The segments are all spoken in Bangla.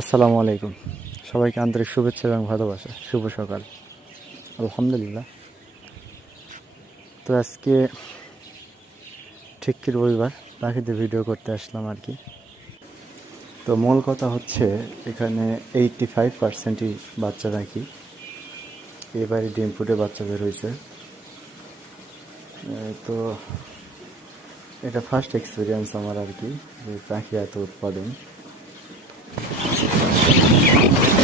আসসালামু আলাইকুম। সবাইকে আন্তরিক শুভেচ্ছা এবং ভালোবাসা। শুভ সকাল। আলহামদুলিল্লাহ। তো আজকে ঠিক কি রবিবার? পাখিদের ভিডিও করতে আসলাম আর কি। তো মূল কথা হচ্ছে, এখানে এইটটি ফাইভ পার্সেন্টই বাচ্চা পাখি এবারে ডিম ফুটে বাচ্চা বের হয়েছে। তো এটা ফার্স্ট এক্সপিরিয়েন্স আমার আর কি পাখি এত উৎপাদন। Thank you.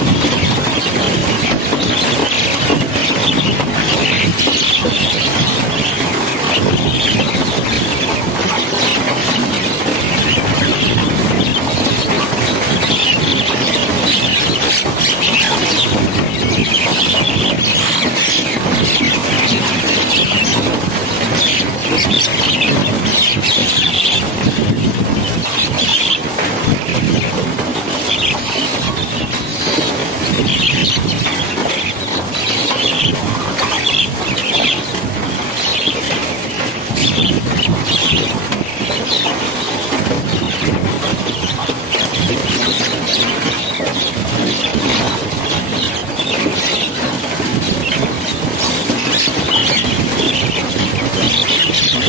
フフフフ。